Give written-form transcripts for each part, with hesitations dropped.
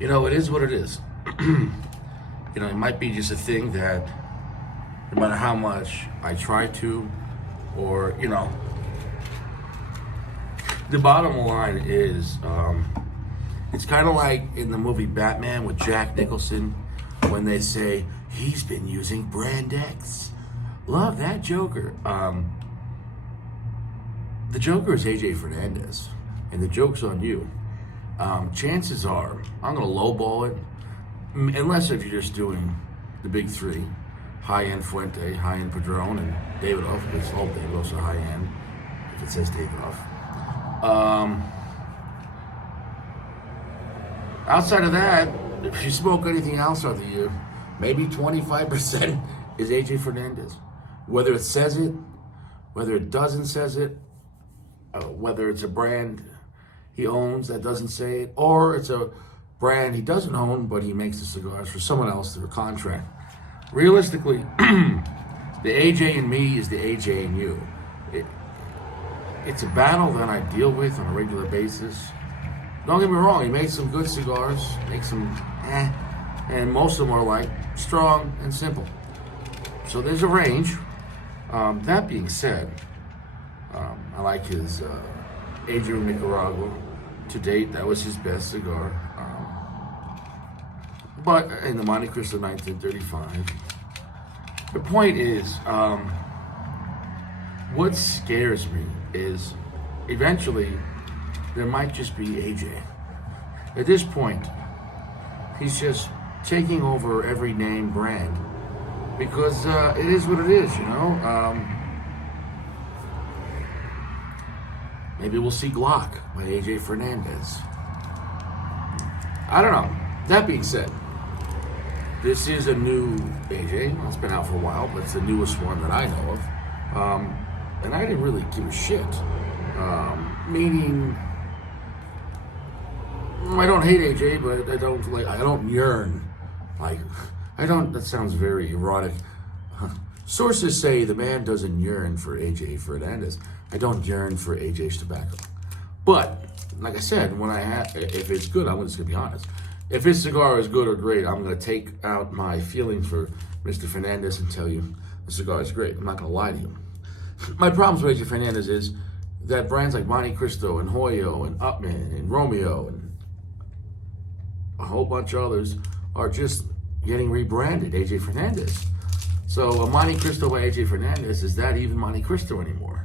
It is what it is. It might be just a thing that no matter how much I try to, or, the bottom line is, it's kind of like in the movie Batman with Jack Nicholson when they say, he's been using Brand X. Love that Joker. The Joker is AJ Fernandez, and the joke's on you. Chances are, I'm going to lowball it, unless if you're just doing the big three, high-end Fuente, high-end Padron, and Davidoff, because all Davidoffs are high-end, if it says Davidoff. Outside of that, if you smoke anything else out of the year, maybe 25% is AJ Fernandez. Whether it says it, whether it doesn't says it, whether it's a brand he owns that doesn't say it, or it's a brand he doesn't own, but he makes the cigars for someone else through a contract. Realistically, the AJ in me is the AJ in you. It's a battle that I deal with on a regular basis. Don't get me wrong, he makes some good cigars, makes some and most of them are like strong and simple. So there's a range. That being said, I like his AJF Nicaragua. To date, that was his best cigar. But in the Monte Cristo 1935, the point is, what scares me is eventually there might just be AJ. At this point, he's just taking over every name brand because it is what it is, Maybe we'll see Glock by AJ Fernandez. I don't know. That being said, this is a new AJ. It's been out for a while, but it's the newest one that I know of. And I didn't really give a shit. Meaning, I don't hate AJ, but I don't yearn. That sounds very erotic. Sources say the man doesn't yearn for AJ Fernandez. I don't yearn for AJ's tobacco. But, like I said, if it's good, I'm just going to be honest. If his cigar is good or great, I'm going to take out my feelings for Mr. Fernandez and tell you the cigar is great. I'm not going to lie to you. My problems with AJ Fernandez is that brands like Monte Cristo and Hoyo and Upman and Romeo and a whole bunch of others are just getting rebranded AJ Fernandez. So a Monte Cristo by AJ Fernandez, is that even Monte Cristo anymore?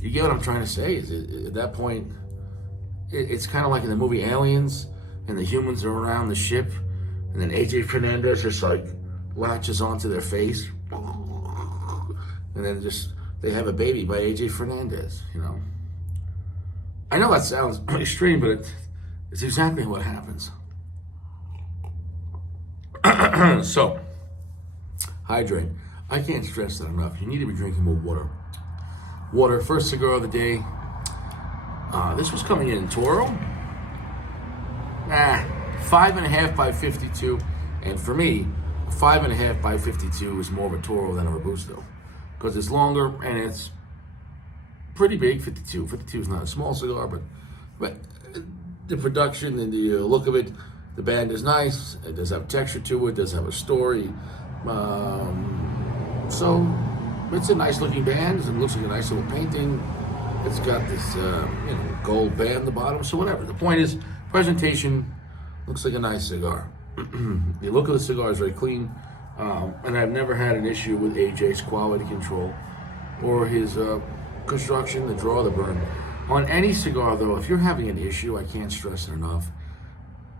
You get what I'm trying to say? At that point, it's kind of like in the movie Aliens, and the humans are around the ship, and then AJ Fernandez just latches onto their face, and then they have a baby by AJ Fernandez, I know that sounds extreme, but it's exactly what happens. So, hydrate. I can't stress that enough. You need to be drinking more water. Water, first cigar of the day. This was coming in Toro. 5.5 by 52. And for me, 5.5 by 52 is more of a Toro than a Robusto. Because it's longer and it's pretty big, 52. 52 is not a small cigar, but the production and the look of it, the band is nice. It does have texture to it, does have a story. So it's a nice looking band. It looks like a nice little painting. It's got this, gold band at the bottom. So whatever. The point is, presentation looks like a nice cigar. The look of the cigar is very clean. And I've never had an issue with AJ's quality control or his construction, the draw, the burn. On any cigar, though, if you're having an issue, I can't stress it enough.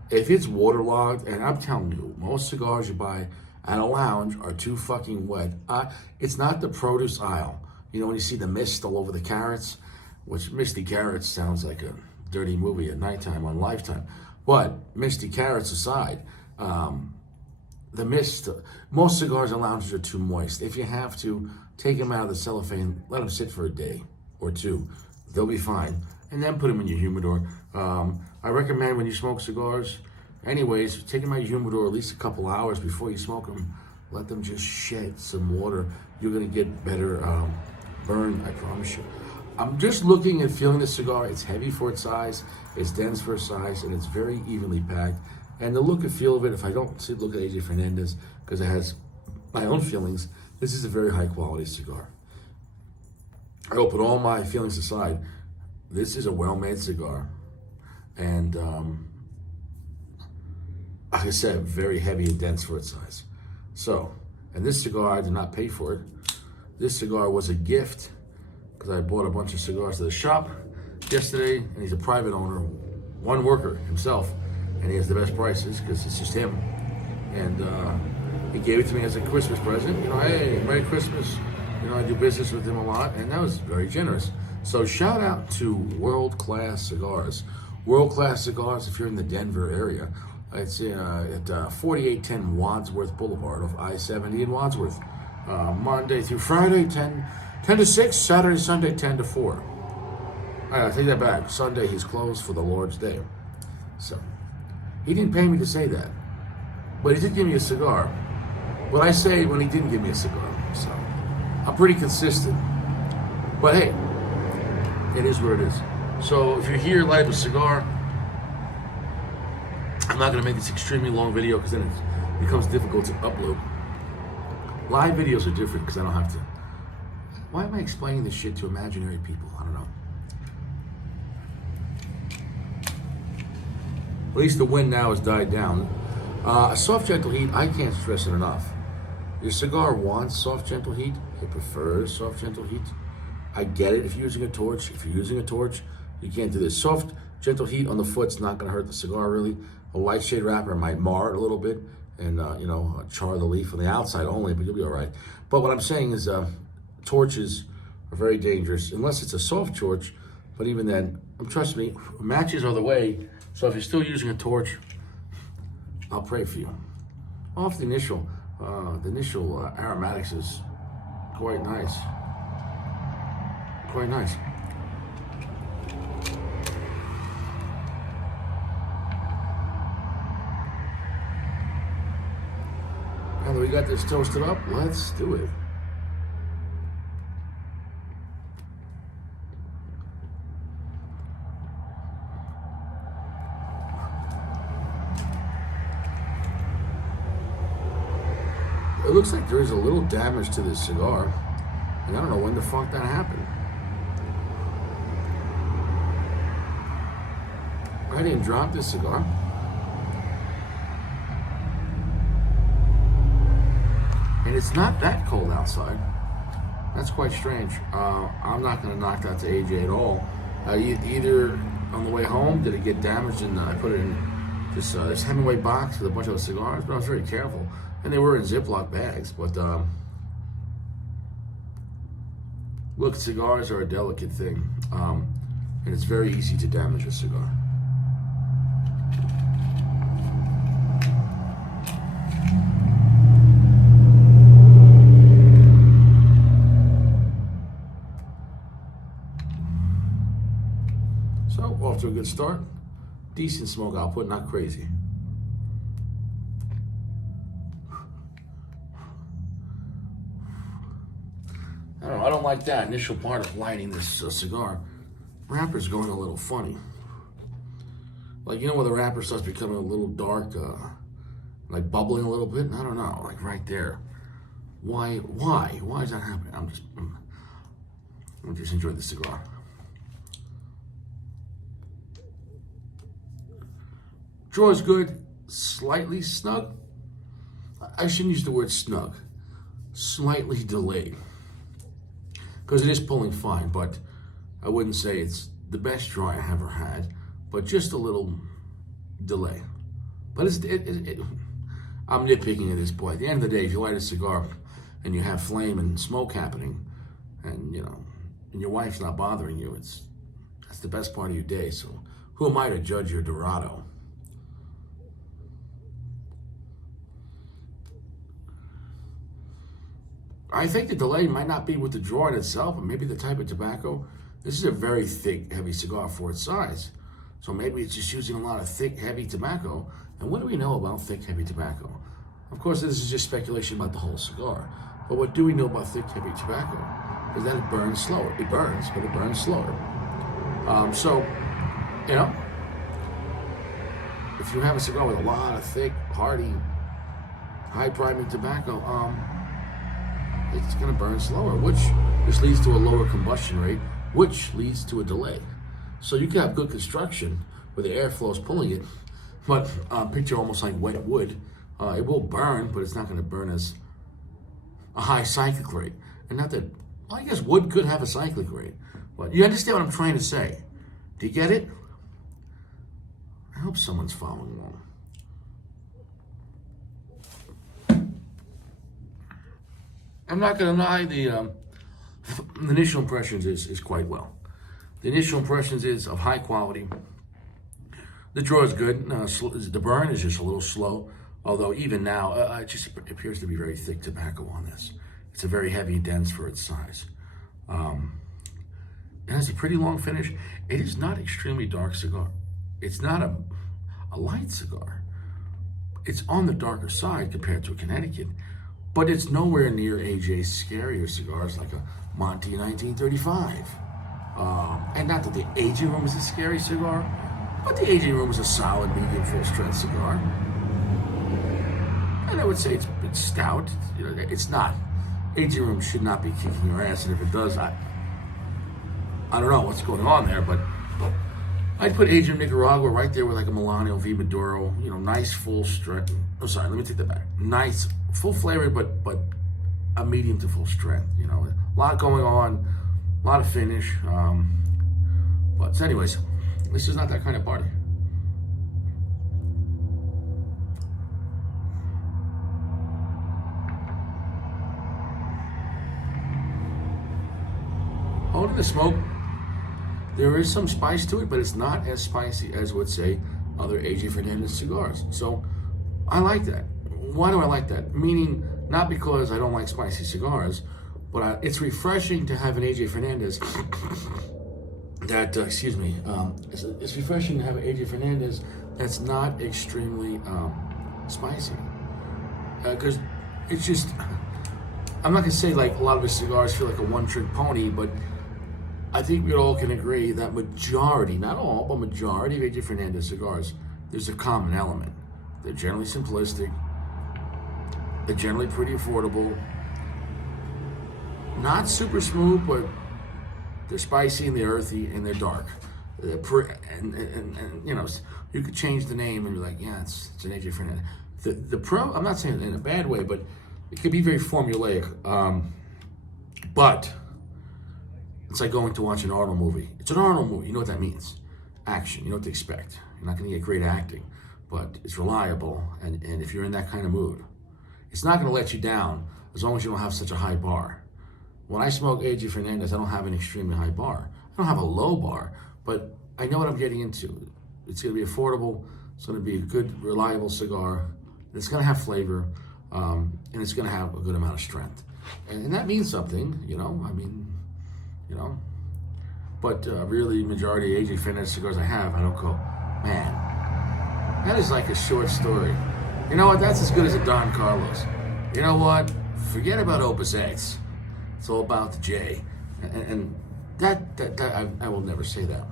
If it's waterlogged, and I'm telling you, most cigars you buy at a lounge are too fucking wet. It's not the produce aisle. When you see the mist all over the carrots, which Misty Carrots sounds like a dirty movie at nighttime on Lifetime. But Misty Carrots aside, the mist, most cigars and lounges are too moist. If you have to, take them out of the cellophane, let them sit for a day or two. They'll be fine. And then put them in your humidor. I recommend when you smoke cigars, anyways, take them out of your humidor at least a couple hours before you smoke them. Let them just shed some water. You're gonna get better burn, I promise you. I'm just looking and feeling the cigar. It's heavy for its size, it's dense for its size, and it's very evenly packed. And the look and feel of it, if I don't look at AJ Fernandez, because it has my own feelings, this is a very high quality cigar. I will put all my feelings aside. This is a well-made cigar. And like I said, very heavy and dense for its size. So, and this cigar, I did not pay for it. This cigar was a gift because I bought a bunch of cigars to the shop yesterday, and he's a private owner, one worker himself, and he has the best prices because it's just him. And he gave it to me as a Christmas present. You know, hey, Merry Christmas. You know, I do business with him a lot, and that was very generous. So shout out to World Class Cigars. World Class Cigars, if you're in the Denver area, it's at 4810 Wadsworth Boulevard off I-70 in Wadsworth. Monday through Friday, 10 to 6, Saturday, Sunday, 10 to 4. All right, I take that back. Sunday, he's closed for the Lord's Day. So, he didn't pay me to say that, but he did give me a cigar. What I say when he didn't give me a cigar, so I'm pretty consistent. But hey, it is what it is. So if you're here, light up a cigar. I'm not going to make this extremely long video because then it becomes difficult to upload. Live videos are different because I don't have to. Why am I explaining this shit to imaginary people? I don't know. At least the wind now has died down. A soft, gentle heat, I can't stress it enough. Your cigar wants soft, gentle heat. It prefers soft, gentle heat. I get it if you're using a torch. If you're using a torch, you can't do this. Soft, gentle heat on the foot's not going to hurt the cigar really. A light shade wrapper might mar it a little bit and, char the leaf on the outside only, but you'll be all right. But what I'm saying is torches are very dangerous, unless it's a soft torch. But even then, trust me, matches are the way. So if you're still using a torch, I'll pray for you. Off the initial aromatics is quite nice. Quite nice. Now that we got this toasted up, let's do it. It looks like there is a little damage to this cigar, and I don't know when the fuck that happened. I didn't drop this cigar. And it's not that cold outside. That's quite strange. I'm not going to knock that to AJ at all. Either on the way home, did it get damaged, and I put it in this Hemingway box with a bunch of cigars, but I was very careful. And they were in Ziploc bags. But look, cigars are a delicate thing. And it's very easy to damage a cigar. So, off to a good start. Decent smoke output, not crazy. I don't like that initial part of lighting this cigar. Wrapper's going a little funny. Like, you know, when the wrapper starts becoming a little dark, like bubbling a little bit? I don't know, like right there. Why is that happening? I'm just enjoying the cigar. Draw's good, slightly snug. I shouldn't use the word snug. Slightly delayed. Because it is pulling fine, but I wouldn't say it's the best draw I ever had, but just a little delay. But I'm nitpicking at this point. At the end of the day, if you light a cigar and you have flame and smoke happening, and and your wife's not bothering you, that's the best part of your day. So who am I to judge your Dorado? I think the delay might not be with the draw in itself, but maybe the type of tobacco. This is a very thick, heavy cigar for its size. So maybe it's just using a lot of thick, heavy tobacco. And what do we know about thick, heavy tobacco? Of course, this is just speculation about the whole cigar. But what do we know about thick, heavy tobacco? Is that it burns slower. It burns, but it burns slower. if you have a cigar with a lot of thick, hearty, high priming tobacco, it's going to burn slower, which just leads to a lower combustion rate, which leads to a delay. So you can have good construction where the airflow is pulling it, but picture almost like wet wood. It will burn, but it's not going to burn as a high cyclic rate. And not that, well, I guess wood could have a cyclic rate, but you understand what I'm trying to say. Do you get it? I hope someone's following along. I'm not going to lie, the initial impressions is quite well. The initial impressions is of high quality. The draw is good. The burn is just a little slow, although even now, it just appears to be very thick tobacco on this. It's a very heavy and dense for its size. It has a pretty long finish. It is not extremely dark cigar. It's not a light cigar. It's on the darker side compared to a Connecticut, but it's nowhere near AJ's scarier cigars like a Monty 1935. And not that the AJ Room is a scary cigar, but the AJ Room is a solid medium full strength cigar. And I would say it's stout. You know, it's not. AJ Room should not be kicking your ass, and if it does, I don't know what's going on there, but I'd put AJ Nicaragua right there with like a Milano V Maduro, you know, nice full strength. Oh, sorry, let me take that back. Nice, full flavor, but a medium to full strength. You know, a lot going on, a lot of finish. But so anyways, this is not that kind of party. Holding the smoke, there is some spice to it, but it's not as spicy as would say other AJ Fernandez cigars. So I like that. Why do I like that? Meaning, not because I don't like spicy cigars, but it's refreshing to have an AJ Fernandez that, it's refreshing to have an AJ Fernandez that's not extremely spicy. Because it's just, I'm not gonna say like a lot of his cigars feel like a one-trick pony, but I think we all can agree that majority, not all, but majority of AJ Fernandez cigars, there's a common element. They're generally simplistic. They're generally pretty affordable. Not super smooth, but they're spicy and they're earthy and they're dark. And you know, you could change the name and be like, yeah, it's an AJ Fernandez. I'm not saying it in a bad way, but it could be very formulaic. But it's like going to watch an Arnold movie. It's an Arnold movie. You know what that means. Action. You know what to expect. You're not going to get great acting, but it's reliable. And if you're in that kind of mood, it's not going to let you down as long as you don't have such a high bar. When I smoke AJ Fernandez, I don't have an extremely high bar. I don't have a low bar, but I know what I'm getting into. It's going to be affordable. It's going to be a good, reliable cigar. It's going to have flavor, and it's going to have a good amount of strength. And that means something, you know. I mean, you know, but really, majority of AJ Fernandez cigars I have, I don't go, man, that is like a short story. You know what? That's as good as a Don Carlos. You know what? Forget about Opus X. It's all about the J, and that I will never say that.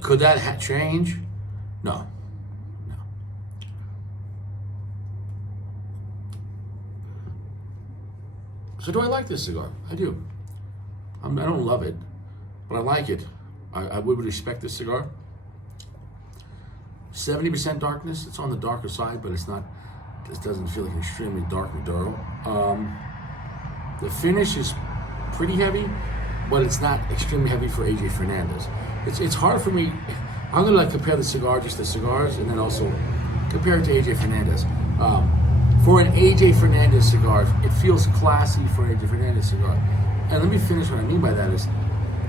Could that change? No. So do I like this cigar? I do. I don't love it, but I like it. I would respect this cigar. 70% darkness. It's on the darker side, but it's not. This doesn't feel like an extremely dark Maduro. The finish is pretty heavy, but it's not extremely heavy for AJ Fernandez. It's hard for me. I'm gonna like compare the cigar, just the cigars, and then also compare it to AJ Fernandez. For an AJ Fernandez cigar, it feels classy for an AJ Fernandez cigar. And let me finish what I mean by that is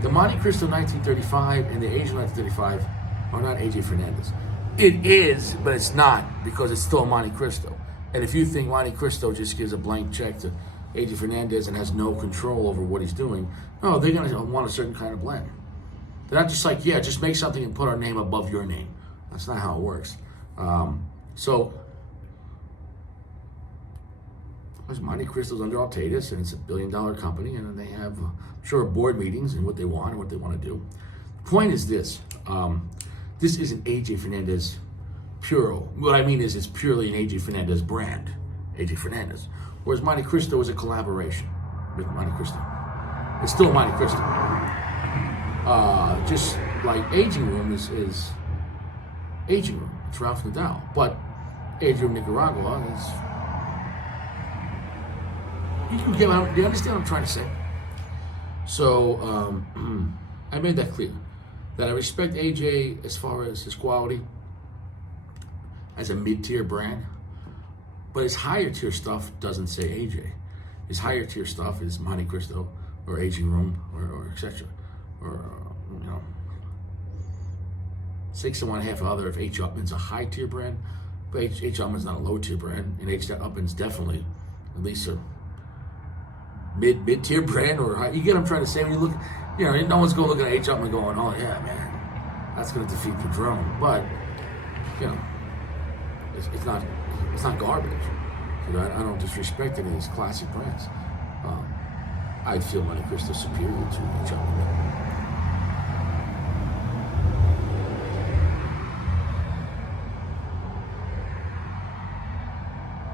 the Monte Cristo 1935 and the Asian 1935 are not AJ Fernandez. It is, but it's not, because it's still a Monte Cristo. And if you think Monte Cristo just gives a blank check to AJ Fernandez and has no control over what he's doing, no, they're going to want a certain kind of blend. They're not just like, yeah, just make something and put our name above your name. That's not how it works. So Monte Cristo's under Altatus, and it's a $1 billion company, and they have, I'm sure, board meetings and what they want and what they want to do. The point is this. this isn't AJ Fernandez pure. What I mean is it's purely an AJ Fernandez brand, AJ Fernandez. Whereas Monte Cristo is a collaboration with Monte Cristo. It's still Monte Cristo. Just like Aging Room is Aging Room. It's Ralph Nadal. But Aging Room Nicaragua is... Do you understand what I'm trying to say? So, I made that clear. That I respect AJ as far as his quality as a mid-tier brand. But his higher tier stuff doesn't say AJ. His higher tier stuff is Monte Cristo or Aging Room or etc. Or, you know, 6 and 1/2 other if H. Upman's a high tier brand. But H. Upman's not a low tier brand. And H. Upman's definitely at least a mid tier brand or high. You get what I'm trying to say? When you look, you know, no one's going to look at H. Upman going, oh yeah, man, that's going to defeat Padron. But, you know, it's not garbage. You know, I don't disrespect any of these classic brands. I feel Monte Cristo superior to H. Upman.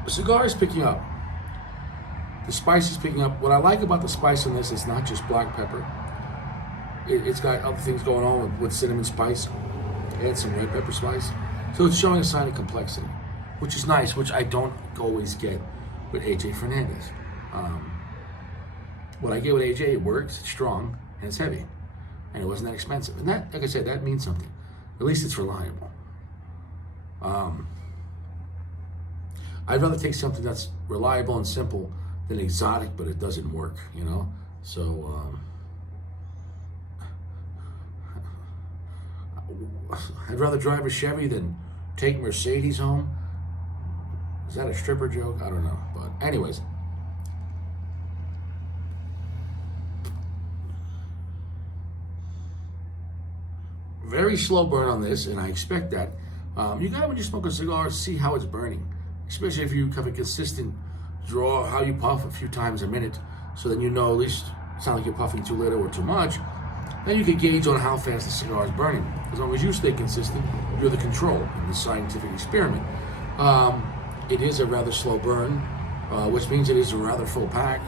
The cigar is picking up. The spice is picking up. What I like about the spice in this is not just black pepper. It's got other things going on with cinnamon spice and some red pepper spice. So it's showing a sign of complexity, which is nice, which I don't always get with AJ Fernandez. What I get with AJ, it works, it's strong, and it's heavy. And it wasn't that expensive. And that, like I said, that means something. At least it's reliable. I'd rather take something that's reliable and simple than exotic, but it doesn't work, you know? So, I'd rather drive a Chevy than take Mercedes home. Is that a stripper joke? I don't know. But anyways. Very slow burn on this, and I expect that. You gotta, when you smoke a cigar, see how it's burning. Especially if you have a consistent draw, how you puff a few times a minute, so then you know at least it's not like you're puffing too little or too much. Then you can gauge on how fast the cigar is burning. As long as you stay consistent, you're the control in the scientific experiment. It is a rather slow burn, which means it is a rather full pack,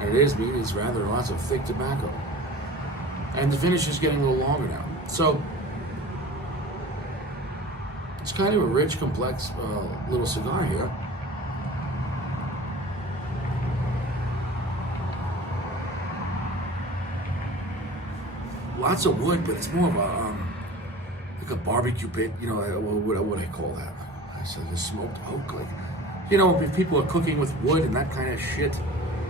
and it means it's rather lots of thick tobacco. And the finish is getting a little longer now. So it's kind of a rich, complex little cigar here. Lots of wood, but it's more of a like a barbecue pit. You know, what would I call that? I said the smoked oak. Like, you know, if people are cooking with wood and that kind of shit,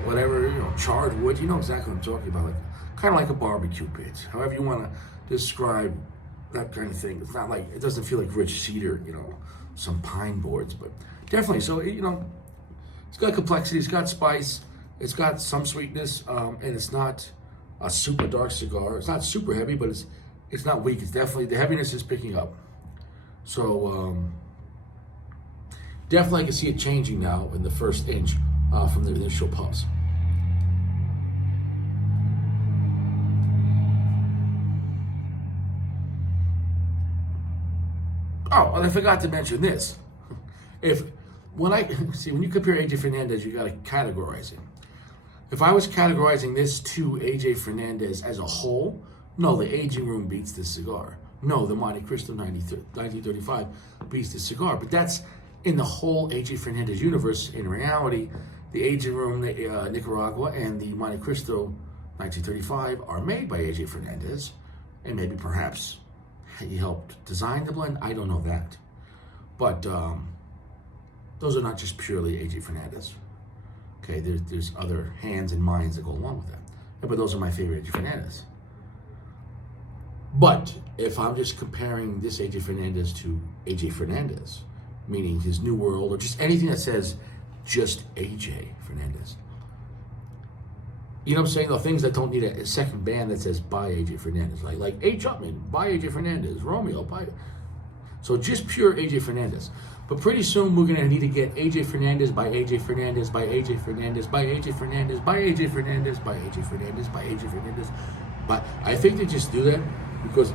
whatever, you know, charred wood. You know exactly what I'm talking about. Like, kind of like a barbecue pit. However you want to describe that kind of thing. It's not like, it doesn't feel like rich cedar, you know, some pine boards, but definitely. So, you know, it's got complexity, it's got spice, it's got some sweetness, and it's not a super dark cigar. It's not super heavy, but it's not weak. It's definitely, the heaviness is picking up. So, definitely I can see it changing now in the first inch from the initial puffs. Oh, and I forgot to mention this. When you compare AJ Fernandez, you got to categorize it. If I was categorizing this to AJ Fernandez as a whole, no, the Aging Room beats this cigar. No, the Monte Cristo 1935 beats this cigar. But that's in the whole AJ Fernandez universe. In reality, the Aging Room Nicaragua and the Monte Cristo 1935 are made by AJ Fernandez, and maybe perhaps he helped design the blend. I don't know that. But those are not just purely AJ Fernandez. Okay, there's other hands and minds that go along with that. But those are my favorite AJ Fernandez. But if I'm just comparing this AJ Fernandez to AJ Fernandez, meaning his New World, or just anything that says just AJ Fernandez, you know what I'm saying? The things that don't need a second band that says by AJ Fernandez, like H. Upman, by AJ Fernandez, Romeo, by. So just pure AJ Fernandez. But pretty soon we're gonna need to get AJ Fernandez by AJ Fernandez by AJ Fernandez by AJ Fernandez by AJ Fernandez by AJ Fernandez by AJ Fernandez. But I think they just do that because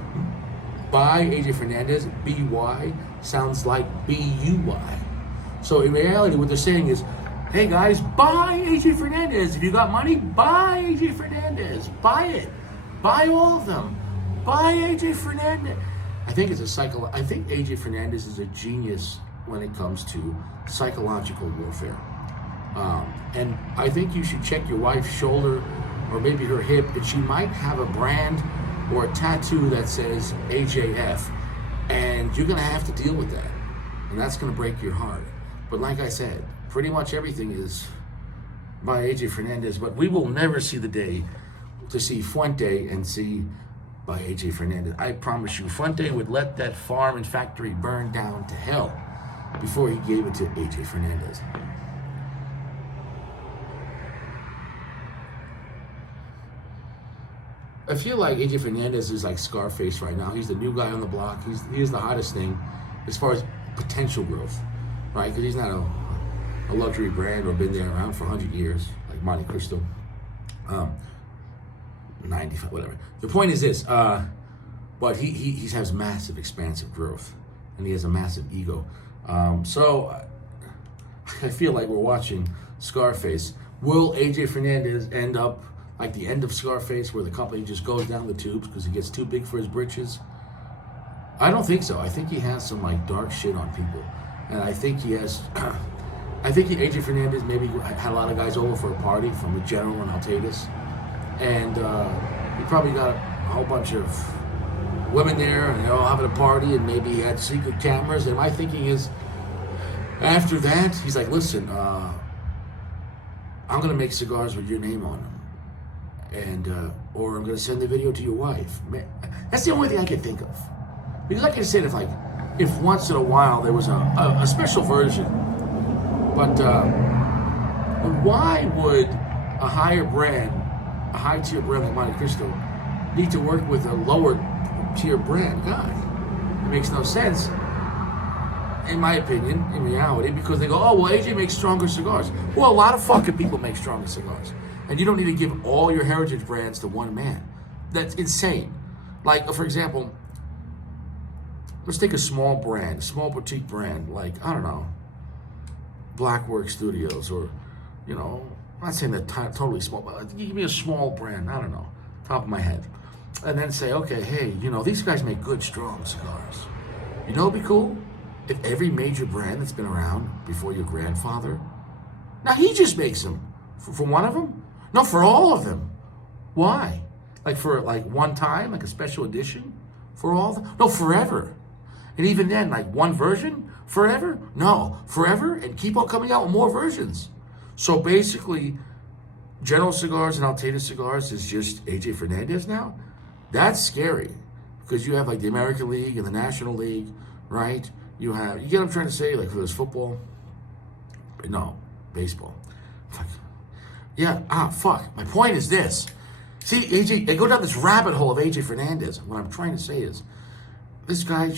Buy AJ Fernandez, BY, sounds like BUY. So in reality, what they're saying is, hey guys, buy AJ Fernandez. If you got money, buy AJ Fernandez. Buy it. Buy all of them. Buy AJ Fernandez. I think I think AJ Fernandez is a genius when it comes to psychological warfare. And I think you should check your wife's shoulder or maybe her hip, and she might have a brand or a tattoo that says AJF, and you're gonna have to deal with that, and that's gonna break your heart. But like I said, pretty much everything is by AJ Fernandez, but we will never see the day to see Fuente and see by AJ Fernandez. I promise you, Fuente would let that farm and factory burn down to hell before he gave it to AJ Fernandez. I feel like AJ Fernandez is like Scarface right now. He's the new guy on the block. He's the hottest thing as far as potential growth, right? Because he's not a luxury brand or been there around for 100 years, like Monte Cristo, 95, whatever. The point is this, but he has massive, expansive growth, and he has a massive ego. So I feel like we're watching Scarface. Will AJ Fernandez end up like the end of Scarface, where the company just goes down the tubes because he gets too big for his britches? I don't think so. I think he has some like dark shit on people, and I think he has. I think AJ Fernandez maybe had a lot of guys over for a party from the General and Altitas, and he probably got a whole bunch of women there, and they're all having a party, and maybe he had secret cameras. And my thinking is, after that, he's like, listen, I'm gonna make cigars with your name on them. And or I'm gonna send the video to your wife. Man, that's the only thing I can think of. Because like I said, if once in a while there was a special version, but why would a higher brand, a high tier brand like Monte Cristo, need to work with a lower tier brand? God, it makes no sense, in my opinion, in reality, because they go, oh well, AJ makes stronger cigars. Well, a lot of fucking people make stronger cigars. And you don't need to give all your heritage brands to one man. That's insane. Like, for example, let's take a small brand, small boutique brand, like, I don't know, Blackwork Studios, or, you know, I'm not saying they're totally small, but you give me a small brand, I don't know, top of my head. And then say, okay, hey, you know, these guys make good, strong cigars. You know what'd be cool? If every major brand that's been around before your grandfather, now he just makes them. For one of them? No, for all of them. Why? Like for like one time, like a special edition? For all of them? No, forever. And even then, like one version? Forever? No, forever, and keep on coming out with more versions. So basically, General Cigars and Altadis Cigars is just AJ Fernandez now? That's scary. Because you have like the American League and the National League, right? You get what I'm trying to say? Like for this football? No, baseball. Fuck. Yeah, fuck. My point is this. See, AJ, I go down this rabbit hole of AJ Fernandez. What I'm trying to say is, this guy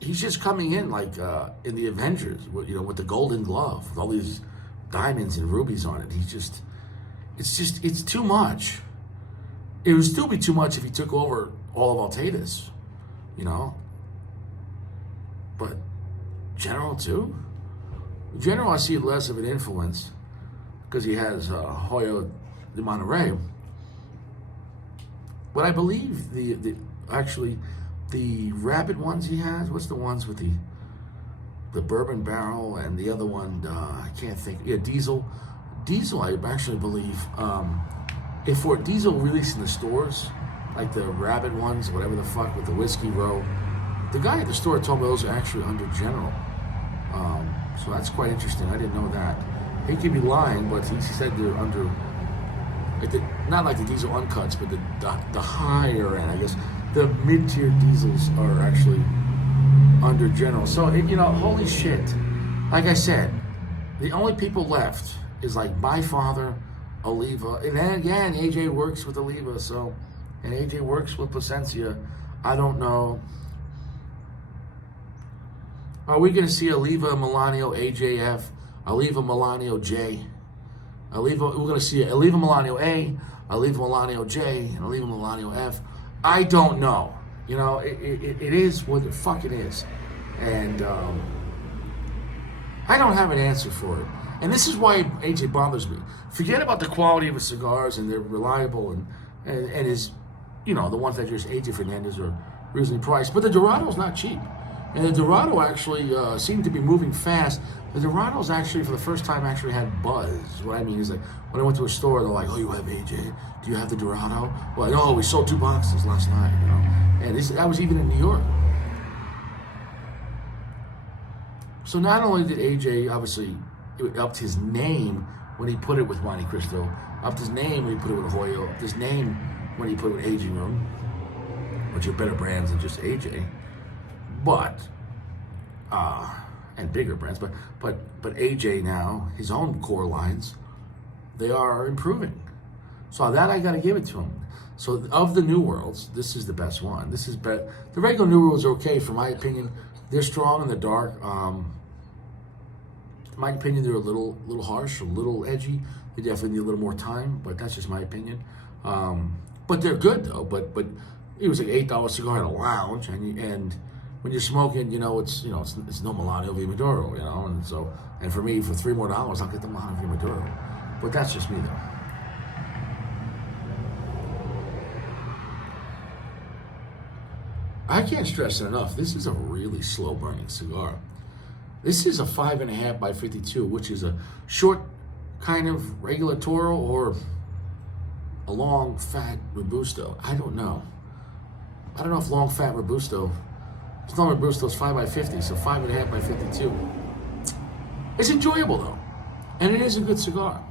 he's just coming in like in the Avengers, with the Golden Glove, with all these diamonds and rubies on it. It's too much. It would still be too much if he took over all of Altadis, But General too? General, I see less of an influence because he has Hoyo de Monterrey. But I believe the rabbit ones he has, what's the ones with the bourbon barrel, and the other one, I can't think. Yeah, Diesel. Diesel, I actually believe, if Fort Diesel released in the stores, like the rabbit ones, whatever the fuck, with the whiskey row, the guy at the store told me those are actually under General. So that's quite interesting. I didn't know that. He could be lying, but he said they're under, not like the Diesel Uncuts, but the higher end, I guess. The mid-tier diesels are actually under General. So, holy shit. Like I said, the only people left is like my father, Oliva, and then, and AJ works with Oliva, and AJ works with Plasencia. I don't know. Are we going to see Oliva Melanio AJF, Oliva Melanio J? We're going to see Oliva Melanio A, Oliva Melanio J, and Oliva Melanio F. I don't know. You know, it is what the fuck it is. And I don't have an answer for it. And this is why AJ bothers me. Forget about the quality of his cigars, and they're reliable, and his, you know, the ones that just AJ Fernandez are reasonably priced. But the Dorado's not cheap. And the Dorado actually seemed to be moving fast. The Dorado's actually, for the first time, actually had buzz. What I mean is, like, when I went to a store, they're like, "Oh, you have AJ? Do you have the Dorado?" Well, no, we sold 2 boxes last night, you know. And that was even in New York. So not only did AJ, obviously, it upped his name when he put it with Monte Cristo, upped his name when he put it with Hoyo, upped his name when he put it with Aging Room, which are better brands than just AJ. But, and bigger brands, but AJ now, his own core lines, they are improving. So that I gotta give it to him. So of the New Worlds, this is the best one. This is better. The regular New Worlds are okay, for my opinion. They're strong in the dark. In my opinion, they're a little harsh, a little edgy. They definitely need a little more time, but that's just my opinion. But they're good though. But it was like $8 cigar at a lounge, and when you're smoking, it's no Milano V Maduro, and for me, for $3 more, I'll get the Milano V Maduro. But that's just me though. I can't stress it enough. This is a really slow burning cigar. This is a 5.5 by 52, which is a short kind of regular Toro or a long fat Robusto. I don't know if long fat Robusto. It's not Robusto. It's 5 by 50, so 5.5 by 52. It's enjoyable though, and it is a good cigar.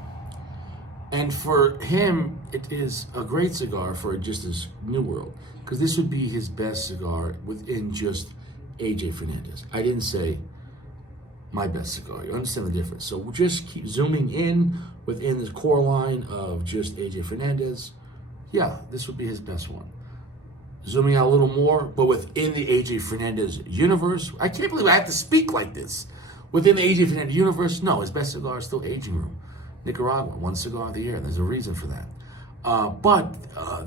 And for him, it is a great cigar for just his New World, because this would be his best cigar within just AJ Fernandez. I didn't say my best cigar. You understand the difference. So we'll just keep zooming in within this core line of just AJ Fernandez. Yeah, this would be his best one. Zooming out a little more, but within the AJ Fernandez universe. I can't believe I have to speak like this. Within the AJ Fernandez universe, no, his best cigar is still Aging Room, Nicaragua, one cigar of the year. There's a reason for that. But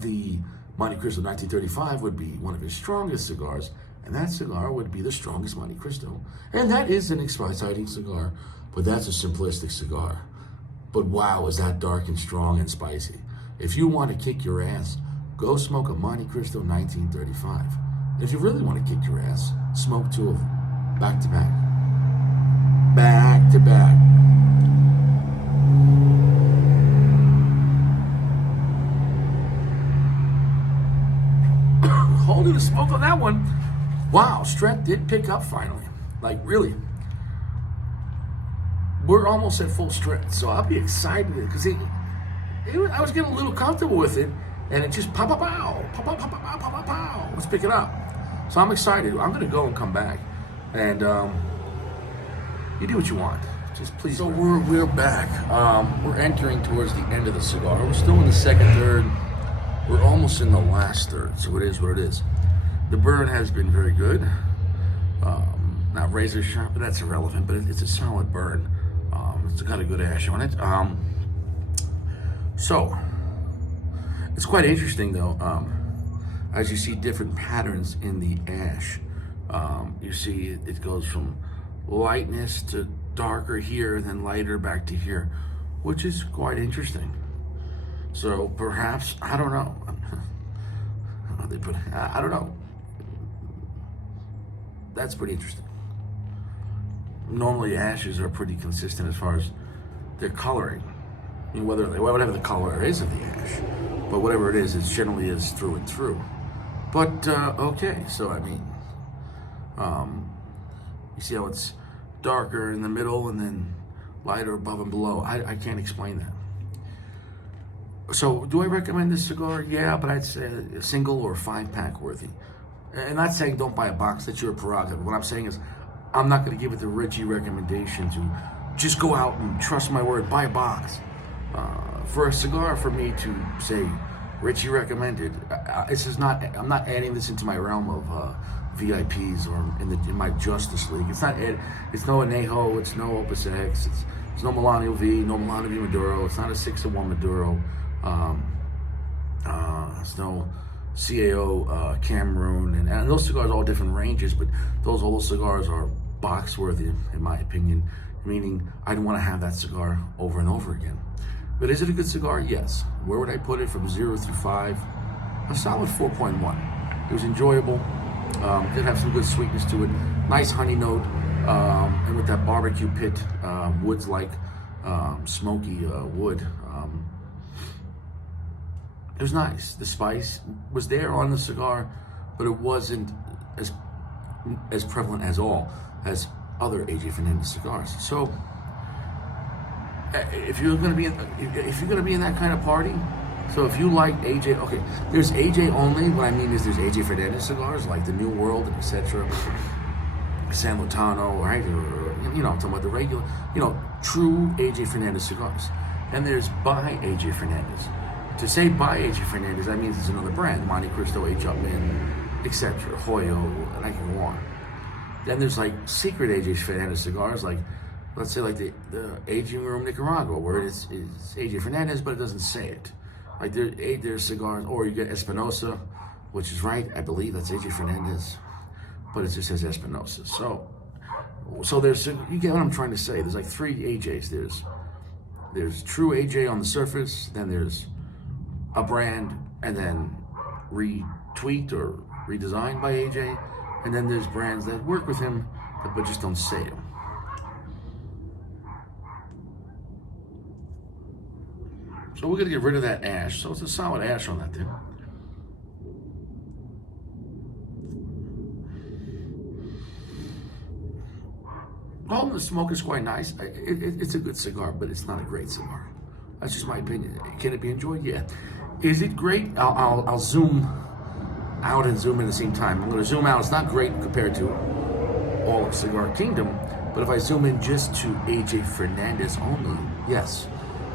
the Monte Cristo 1935 would be one of his strongest cigars, and that cigar would be the strongest Monte Cristo. And that is an exciting cigar, but that's a simplistic cigar. But wow, is that dark and strong and spicy. If you want to kick your ass, go smoke a Monte Cristo 1935. If you really want to kick your ass, smoke 2 of them, back to back. Back to back. Holding the smoke on that one. Wow, strength did pick up finally. Like, really. We're almost at full strength, so I'll be excited because I was getting a little comfortable with it, and it just pow, pow, pow, pow, pow, pow, pow, pow, pow, pow. Let's pick it up. So I'm excited. I'm going to go and come back, and you do what you want. Just please. So we're back. We're entering towards the end of the cigar. We're still in the second third. We're almost in the last third, so it is what it is. The burn has been very good. Not razor sharp, but that's irrelevant, but it's a solid burn. It's got a good ash on it. So, it's quite interesting though, as you see different patterns in the ash. You see it goes from lightness to darker here, then lighter back to here, which is quite interesting. So perhaps, I don't know. I don't know. That's pretty interesting. Normally ashes are pretty consistent as far as their coloring. I mean, whatever the color is of the ash, but whatever it is, it generally is through and through. But okay, so I mean, you see how it's darker in the middle and then lighter above and below. I can't explain that. So, do I recommend this cigar? Yeah, but I'd say a single or 5-pack worthy. And not saying don't buy a box, that's your prerogative. What I'm saying is, I'm not going to give it the Richie recommendation to just go out and trust my word, buy a box. For a cigar, for me to say Richie recommended, I'm not adding this into my realm of VIPs or in my Justice League. It's no Anejo, it's no Opus X, it's no Milano V, no Milano V Maduro, it's not a 6-1 Maduro. It's no CAO, Cameroon, and those cigars are all different ranges, but those old cigars are box worthy, in my opinion, meaning I'd want to have that cigar over and over again. But is it a good cigar? Yes. Where would I put it from 0 through 5? A solid 4.1. It was enjoyable. Did have some good sweetness to it. Nice honey note, and with that barbecue pit, woods like smoky wood. It was nice. The spice was there on the cigar, but it wasn't as prevalent as other AJ Fernandez cigars. So if you're gonna be in that kind of party, so if you like AJ, okay, there's AJ only. What I mean is there's AJ Fernandez cigars like the New World, etc. San Lotano, right? Or I'm talking about the regular, true AJ Fernandez cigars. And there's by AJ Fernandez. To say by AJ Fernandez, that means it's another brand, Monte Cristo, H. Upmann, etc., Hoyo, and I can go on. Then there's like secret AJ Fernandez cigars, like let's say like the Aging Room Nicaragua, where it's AJ Fernandez, but it doesn't say it. Like there's cigars, or you get Espinosa, which is right, I believe that's AJ Fernandez, but it just says Espinosa. So there's, you get what I'm trying to say. There's like 3 AJs. There's true AJ on the surface, then there's a brand, and then retweaked or redesigned by AJ, and then there's brands that work with him but just don't say him. So we're gonna get rid of that ash. So it's a solid ash on that thing. Oh, the smoke is quite nice. It's a good cigar, but it's not a great cigar. That's just my opinion. Can it be enjoyed? Yeah. Is it great? I'll zoom out and zoom in at the same time. I'm going to zoom out. It's not great compared to all of Cigar Kingdom, but if I zoom in just to AJ Fernandez only, yes,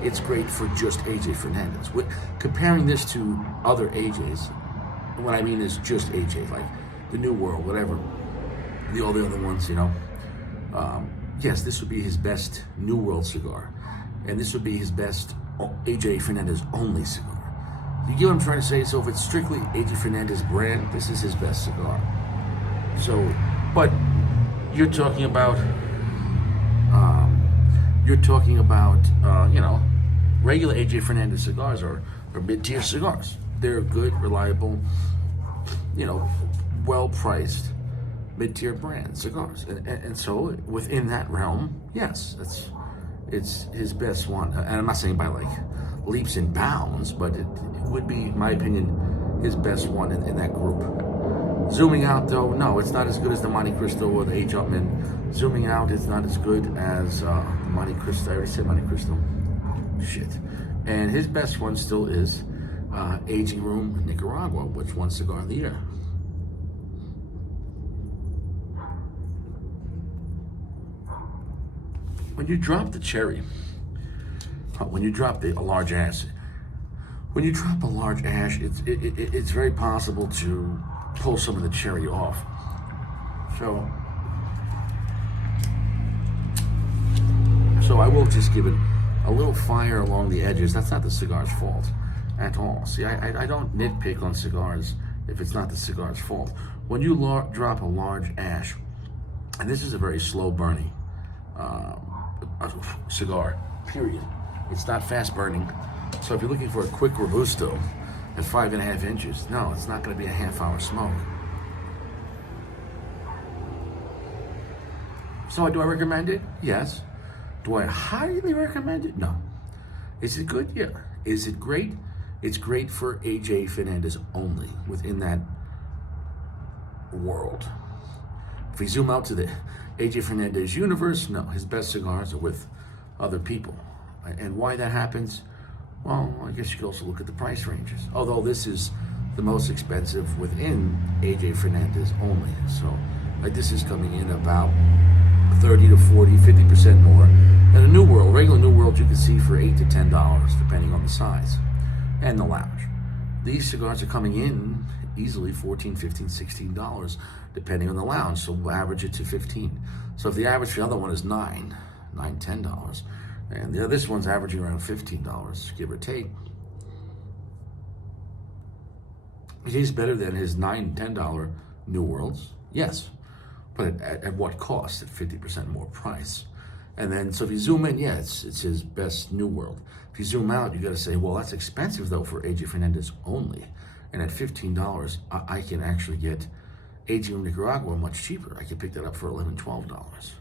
it's great for just AJ Fernandez. Comparing this to other AJs, what I mean is just AJ, like the New World, whatever, all the other ones, yes, this would be his best New World cigar, and this would be his best AJ Fernandez only cigar. You get what I'm trying to say? So if it's strictly AJ Fernandez brand, this is his best cigar. So, but you're talking about, regular AJ Fernandez cigars are mid-tier cigars. They're good, reliable, well-priced, mid-tier brand cigars. And so within that realm, yes, it's his best one. And I'm not saying by like leaps and bounds, but it would be, in my opinion, his best one in that group. Zooming out though, no, it's not as good as the Monte Cristo or the H. Upmann. Zooming out, it's not as good as the Monte Cristo. I already said Monte Cristo. Shit. And his best one still is Aging Room Nicaragua, which won Cigar of the Year. When you drop the cherry, when you drop a large ash, it's very possible to pull some of the cherry off. So I will just give it a little fire along the edges. That's not the cigar's fault at all. See, I don't nitpick on cigars if it's not the cigar's fault. When you drop a large ash, and this is a very slow burning cigar, period. It's not fast burning. So if you're looking for a quick Robusto at 5.5 inches, no, it's not going to be a half-hour smoke. So do I recommend it? Yes. Do I highly recommend it? No. Is it good? Yeah. Is it great? It's great for AJ Fernandez only within that world. If we zoom out to the AJ Fernandez universe, no, his best cigars are with other people. And why that happens? Well, I guess you could also look at the price ranges. Although this is the most expensive within AJ Fernandez only. So, like, this is coming in about 30 to 40, 50% more than a New World. Regular New World you can see for $8 to $10, depending on the size and the lounge. These cigars are coming in easily $14, $15, $16, depending on the lounge. So we'll average it to 15. So if the average for the other one is $9, $10, and this one's averaging around $15, give or take, It is better than his $9, $10 New Worlds, yes. But at what cost? At 50% more price. And then, so if you zoom in, yeah, it's his best New World. If you zoom out, you got to say, well, that's expensive though for AJ Fernandez only. And at $15, I can actually get AJ of Nicaragua much cheaper. I could pick that up for $11, $12.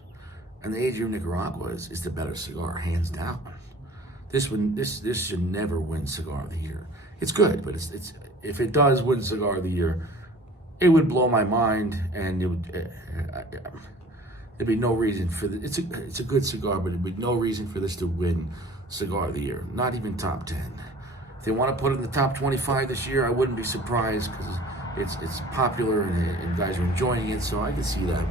And the AJ of Nicaragua is the better cigar, hands down. This should never win Cigar of the Year. It's good, but it's if it does win Cigar of the Year, it would blow my mind, and it would. There'd be no reason for this. It's a good cigar, but there'd be no reason for this to win Cigar of the Year. Not even top 10. If they want to put it in the top 25 this year, I wouldn't be surprised because it's popular and guys are enjoying it. So I could see that.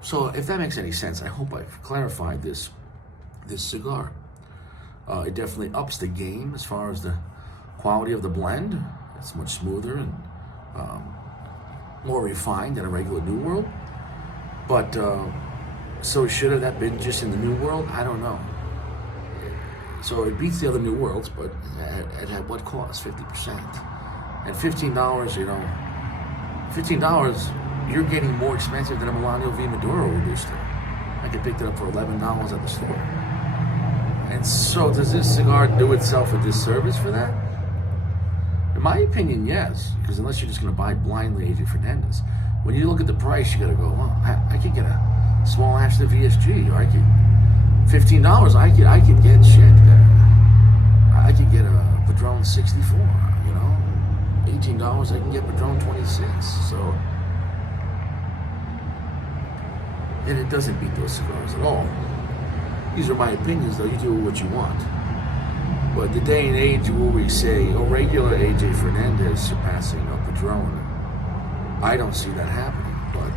So if that makes any sense, I hope I've clarified this cigar. It definitely ups the game as far as the quality of the blend. It's much smoother and more refined than a regular New World. But so should have that been just in the New World? I don't know. So it beats the other New Worlds, but at what cost? 50%. And $15, you know, $15, you're getting more expensive than a Milano V Maduro Robusto. I could pick that up for $11 at the store. And so does this cigar do itself a disservice for that? In my opinion, yes. Because unless you're just going to buy blindly AJ Fernandez, when you look at the price, you got to go, well, I could get a small Ashton VSG, or I could $15. I could get shit. I could get a Padron 64. You know, $18. I can get Padron 26. So. And it doesn't beat those cigars at all. These are my opinions, though. You do what you want. But the day and age where we say, oh, regular AJ Fernandez surpassing a Padron, I don't see that happening. But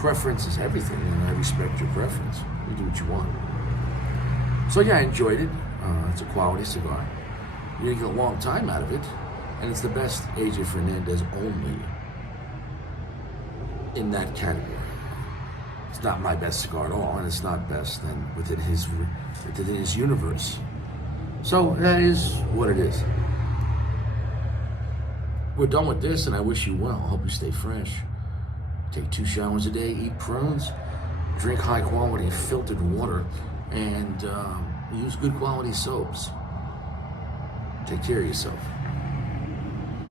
preference is everything, and I respect your preference. You do what you want. So yeah, I enjoyed it. It's a quality cigar. You get a long time out of it, and it's the best AJ Fernandez only in that category. It's not my best cigar at all, and it's not best than within his universe. So that is what it is. We're done with this, and I wish you well. Hope you stay fresh. Take 2 showers a day, eat prunes, drink high quality filtered water, and use good quality soaps. Take care of yourself.